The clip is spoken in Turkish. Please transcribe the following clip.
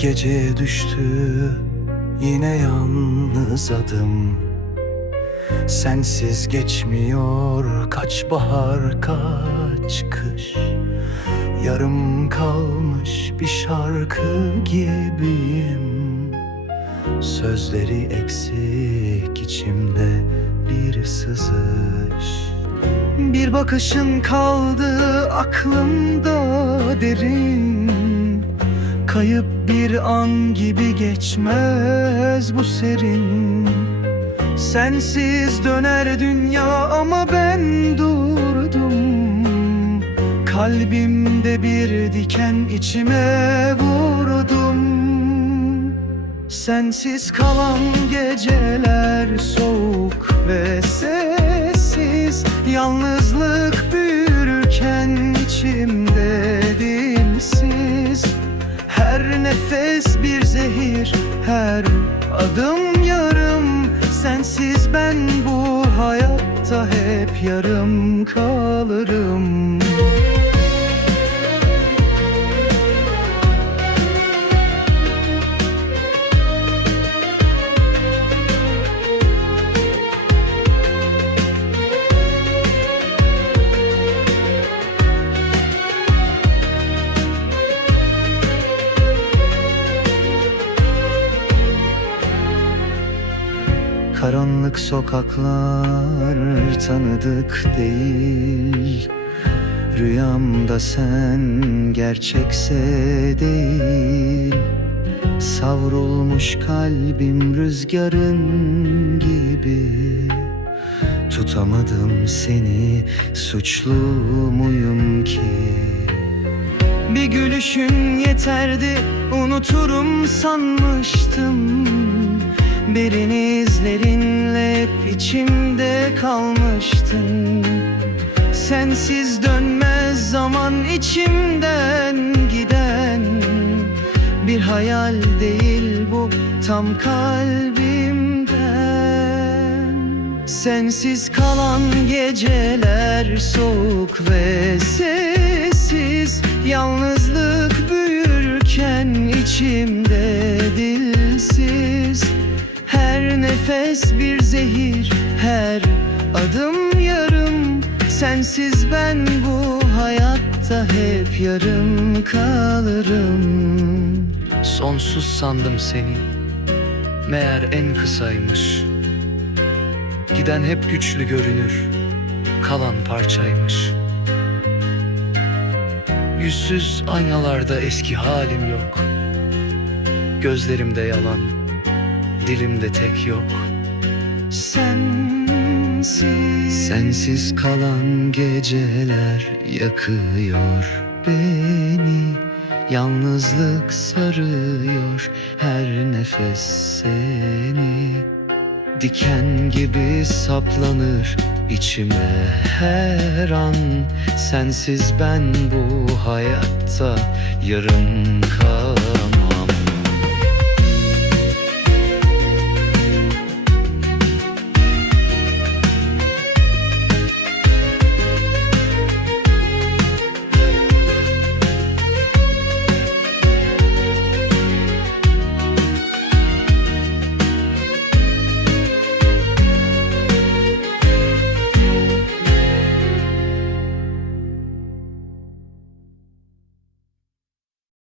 Geceye düştü yine yalnız adım. Sensiz geçmiyor kaç bahar kaç kış. Yarım kalmış bir şarkı gibiyim. Sözleri eksik içimde bir sızış. Bir bakışın kaldı aklımda derin Kayıp bir an gibi geçmez bu serin. Sensiz döner dünya ama ben durdum. Kalbimde bir diken içime vurdum. Sensiz kalan geceler her adım yarım. Sensiz ben bu hayatta hep yarım kalırım Karanlık sokaklar tanıdık değil. Rüyamda sen gerçekse değil. Savrulmuş kalbim rüzgarın gibi. Tutamadım seni suçlu muyum ki? Bir gülüşün yeterdi unuturum sanmıştım Derin izlerinle içimde kalmıştın. Sensiz dönmez zaman içimden giden. Bir hayal değil bu tam kalbimden. Sensiz kalan geceler soğuk ve sessiz. Yalnızlık büyürken içimde Her nefes bir zehir, her adım yarım. Sensiz ben bu hayatta hep yarım kalırım. Sonsuz sandım seni Meğer en kısaymış. Giden hep güçlü görünür Kalan parçaymış. Yüzsüz aynalarda eski halim yok. Gözlerimde yalan Dilimde tek yok. Sensiz. Sensiz kalan geceler yakıyor beni. Yalnızlık sarıyor her nefes seni. Diken gibi saplanır içime her an. Sensiz ben bu hayatta yarım kalırım